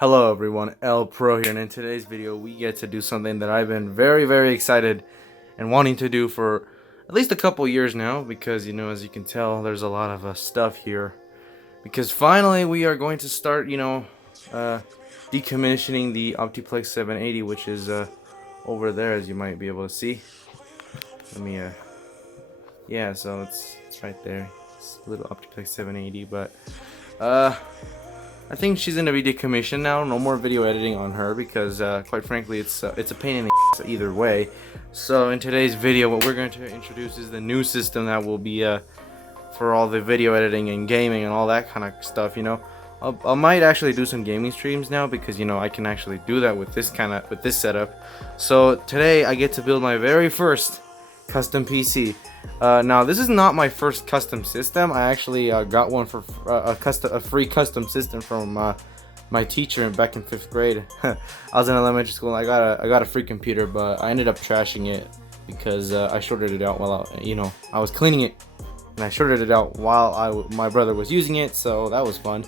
Hello everyone, Elpro here, and in today's video we get to do something that I've been very excited and wanting to do for at least a couple years now, because as you can tell, there's a lot of stuff here, because finally we are going to start decommissioning the optiplex 780, which is over there, as you might be able to see. Let me yeah, so it's right there. It's a little optiplex 780, but I think she's gonna be decommissioned now. No more video editing on her, because quite frankly it's a pain in the ass either way. So in today's video, what we're going to introduce is the new system that will be for all the video editing and gaming and all that kind of stuff. I might actually do some gaming streams now, because I can actually do that with this setup. So today I get to build my very first custom PC. Now this is not my first custom system. I actually got one for a free custom system from my teacher back in 5th grade. I was in elementary school. I got a free computer, but I ended up trashing it because I shorted it out while I was cleaning it, and I shorted it out while my brother was using it. So that was fun.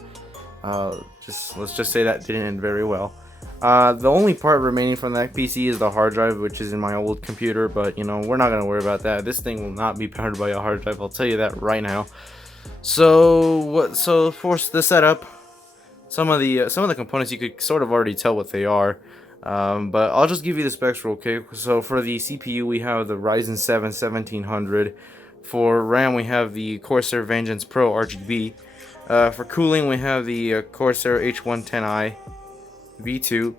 Let's just say that didn't end very well. The only part remaining from that PC is the hard drive, which is in my old computer, but we're not gonna worry about that. This thing will not be powered by a hard drive, I'll tell you that right now. So for the setup, some of the components you could sort of already tell what they are, but I'll just give you the specs real quick. So for the CPU, we have the Ryzen 7 1700. For RAM, we have the Corsair Vengeance Pro RGB. For cooling, we have the Corsair H110i V2.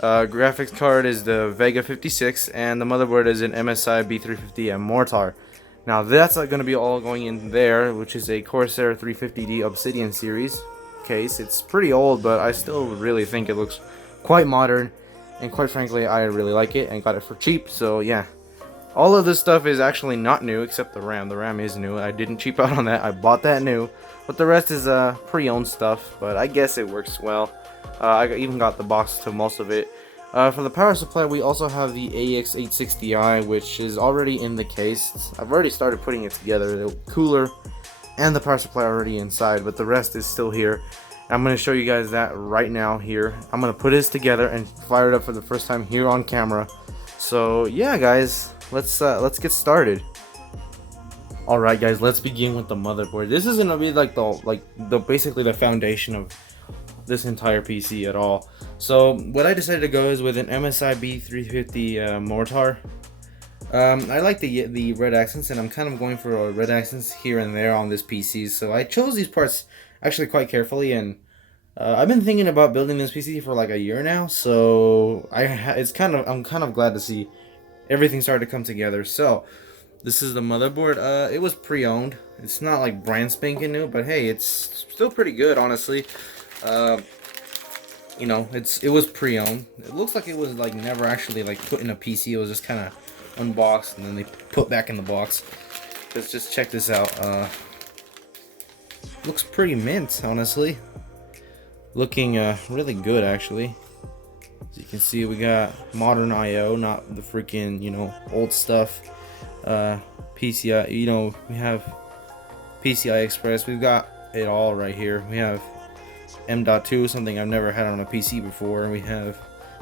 Graphics card is the Vega 56, and the motherboard is an MSI B350M Mortar. Now that's going to be all going in there, which is a Corsair 350D Obsidian series case. It's pretty old, but I still really think it looks quite modern, and quite frankly I really like it and got it for cheap. So yeah, all of this stuff is actually not new except the RAM. The RAM is new. I didn't cheap out on that. I bought that new, but the rest is pre-owned stuff, but I guess it works well. I even got the box to most of it. For the power supply, we also have the AX860i, which is already in the case. I've already started putting it together. The cooler and the power supply are already inside, but the rest is still here. I'm going to show you guys that right now here. I'm going to put this together and fire it up for the first time here on camera. So yeah, guys, let's get started. Alright guys, let's begin with the motherboard. This is going to be basically the foundation of this entire PC at all. So what I decided to go is with an MSI B350 Mortar. I like the red accents, and I'm kind of going for red accents here and there on this PC. So I chose these parts actually quite carefully, and I've been thinking about building this PC for like a year now. So I'm kind of glad to see everything started to come together. So this is the motherboard. It was pre-owned. It's not like brand spanking new, but hey, it's still pretty good, honestly. It was pre-owned. It looks like it was like never actually like put in a PC. It was just kind of unboxed and then they put back in the box. Let's just check this out. Looks pretty mint, honestly. Looking really good, actually. As you can see, we got modern I/O, not the freaking old stuff. PCI, we have PCI Express. We've got it all right here. We have M.2, something I've never had on a PC before. We have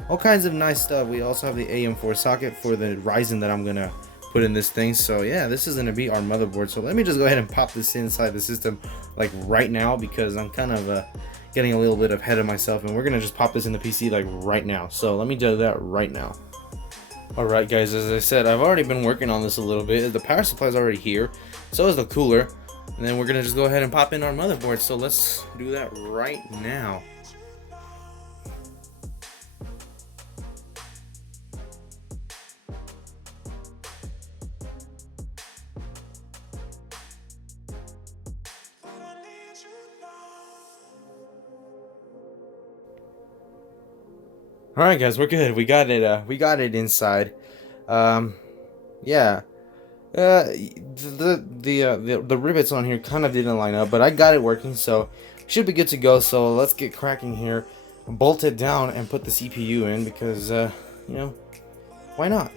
all kinds of nice stuff. We also have the AM4 socket for the Ryzen that I'm gonna put in this thing. So yeah, this is gonna be our motherboard. So let me just go ahead and pop this inside the system like right now, because I'm kind of getting a little bit ahead of myself, and we're gonna just pop this in the PC like right now. So let me do that right now. Alright guys, as I said, I've already been working on this a little bit. The power supply is already here, so is the cooler. And then we're gonna just go ahead and pop in our motherboard. So let's do that right now. Alright guys, we're good. We got it inside. Yeah. The rivets on here kind of didn't line up, but I got it working, so should be good to go. So let's get cracking here, bolt it down, and put the CPU in, because why not?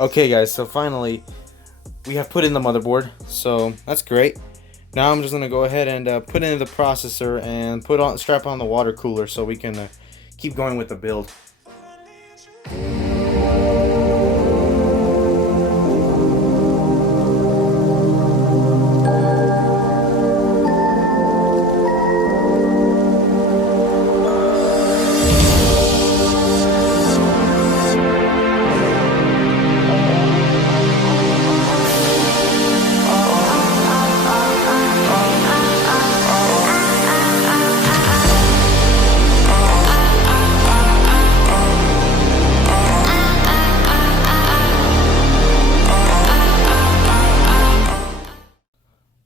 Okay guys, so finally we have put in the motherboard, so that's great. Now I'm just gonna go ahead and put in the processor and strap on the water cooler so we can keep going with the build.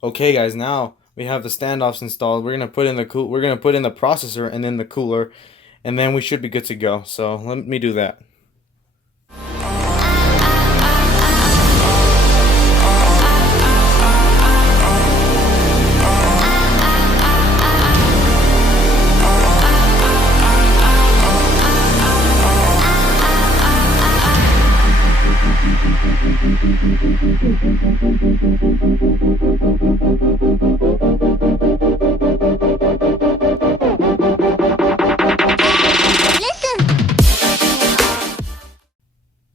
Okay guys, now we have the standoffs installed. We're gonna put in the processor and then the cooler, and then we should be good to go. So let me do that.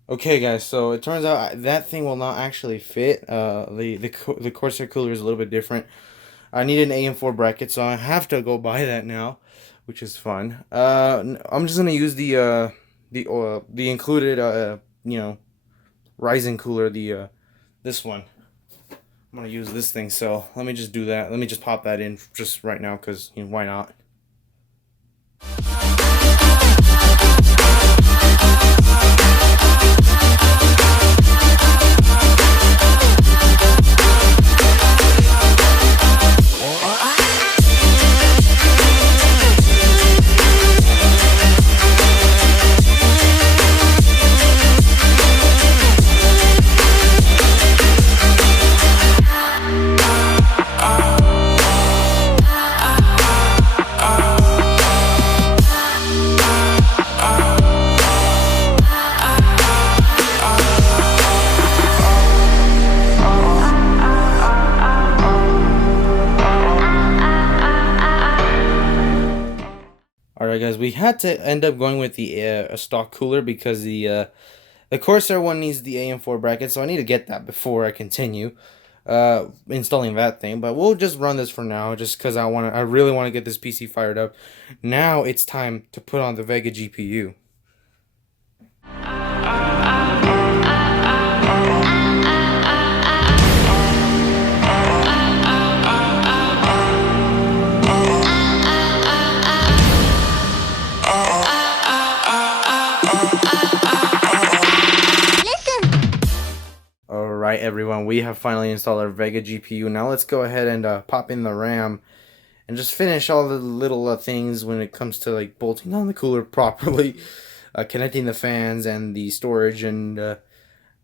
Okay guys, so it turns out that thing will not actually fit. The Corsair cooler is a little bit different. I need an AM4 bracket, so I have to go buy that now, which is fun. I'm just gonna use the included you know, Ryzen cooler, this one. I'm gonna use this thing, so let me just do that. Let me just pop that in just right now, because why not? Alright guys, we had to end up going with the a stock cooler because the Corsair one needs the AM4 bracket, so I need to get that before I continue installing that thing. But we'll just run this for now, just because I really want to get this PC fired up. Now it's time to put on the Vega GPU. Alright everyone, we have finally installed our Vega GPU. Now let's go ahead and pop in the RAM and just finish all the little things when it comes to like bolting on the cooler properly, connecting the fans and the storage, and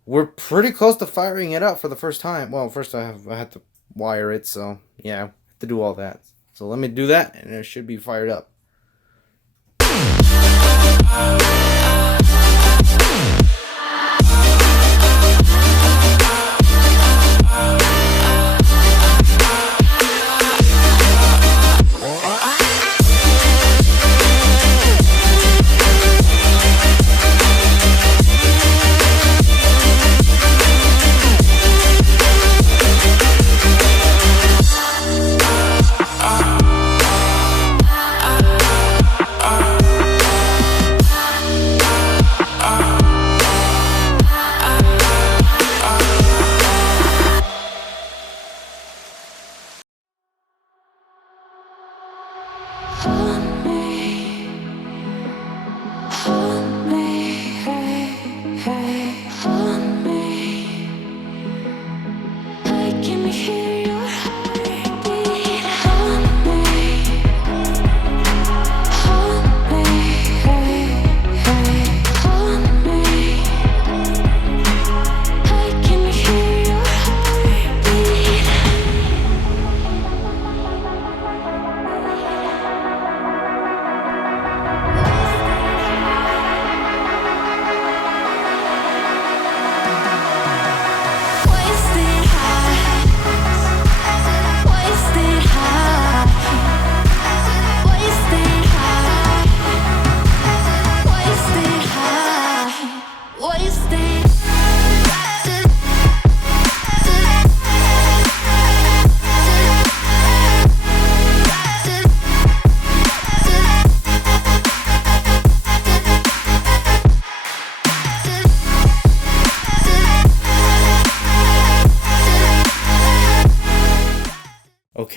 we're pretty close to firing it up for the first time. Well, first I had to wire it, so yeah, I have to do all that. So let me do that and it should be fired up.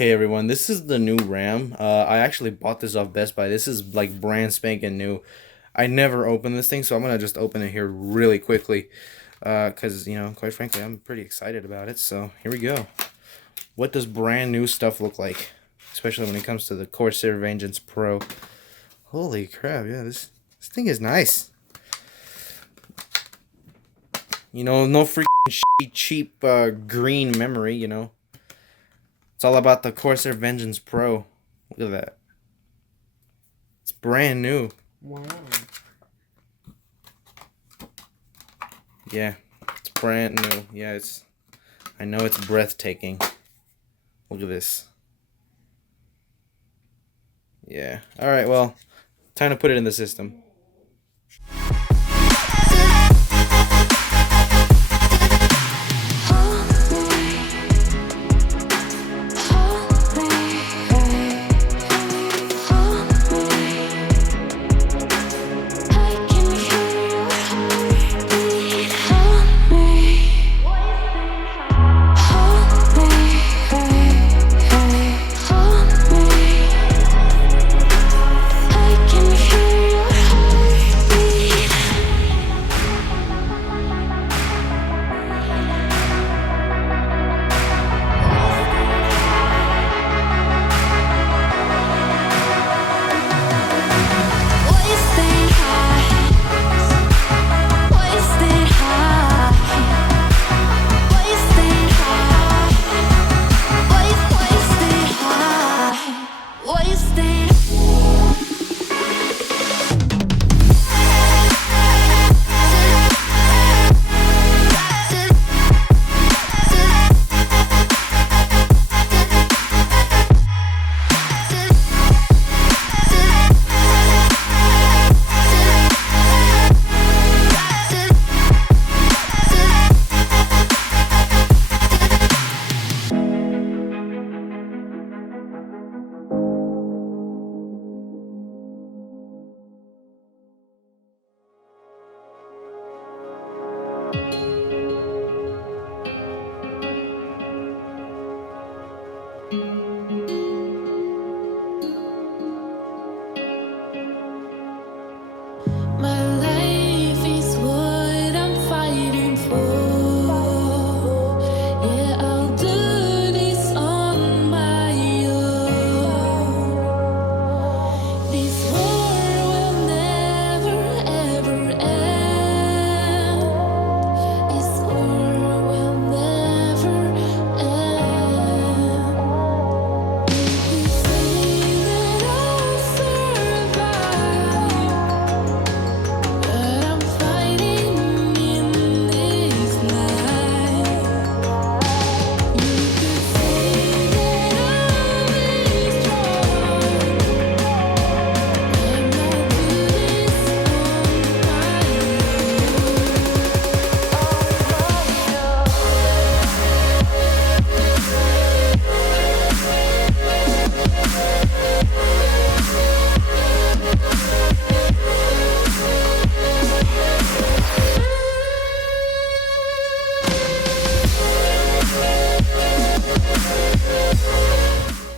Okay, everyone, this is the new RAM. I actually bought this off Best Buy. This is like brand spanking new. I never opened this thing, so I'm gonna just open it here really quickly. Because, you know, quite frankly, I'm pretty excited about it. So here we go. What does brand new stuff look like? Especially when it comes to the Corsair Vengeance Pro. Holy crap, yeah, this thing is nice. You know, no freaking cheap green memory, you know. It's all about the Corsair Vengeance Pro. Look at that. It's brand new. Wow. Yeah, it's brand new. Yeah, I know it's breathtaking. Look at this. Yeah. Alright, well, time to put it in the system.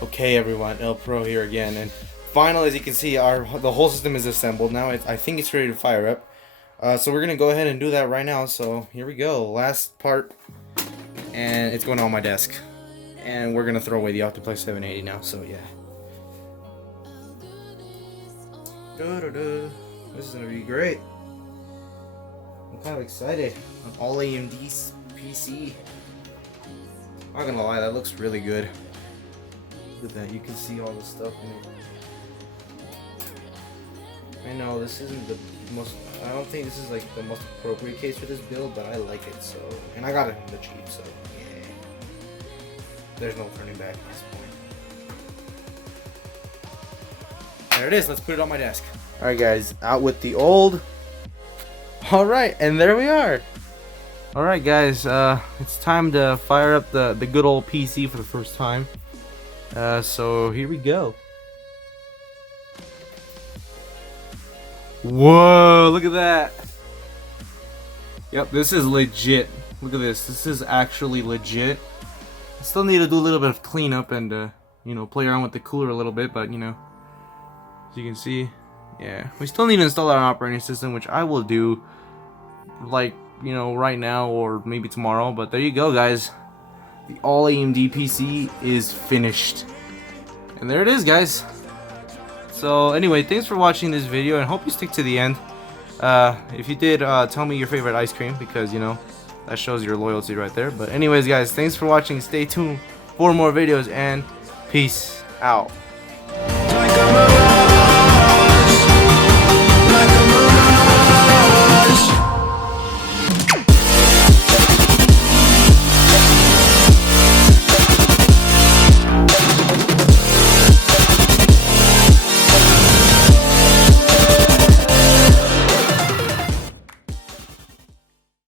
Okay, everyone, Elpro here again, and finally, as you can see, the whole system is assembled now. I think it's ready to fire up. So we're gonna go ahead and do that right now. So here we go, last part, and it's going on my desk, and we're gonna throw away the optiplex 780 now. So yeah, this is gonna be great. I'm kind of excited. An all AMD PC. I'm not gonna lie, that looks really good. Look at that, you can see all the stuff in it. I know this isn't the most, I don't think this is like the most appropriate case for this build, but I like it, so, and I got it in the cheap, so yeah. There's no turning back at this point. There it is, let's put it on my desk. Alright guys, out with the old. Alright, and there we are. Alright guys, it's time to fire up the good old PC for the first time. So here we go. Whoa, look at that. Yep, this is legit. Look at this. This is actually legit. I still need to do a little bit of cleanup and you know, play around with the cooler a little bit, but you know, as you can see, yeah, we still need to install our operating system, which I will do, like, you know, right now or maybe tomorrow. But there you go, guys. The all AMD PC is finished, and there it is, guys. So anyway, thanks for watching this video, and hope you stick to the end. If you did, tell me your favorite ice cream, because you know that shows your loyalty right there. But anyways, guys, thanks for watching. Stay tuned for more videos, and peace out.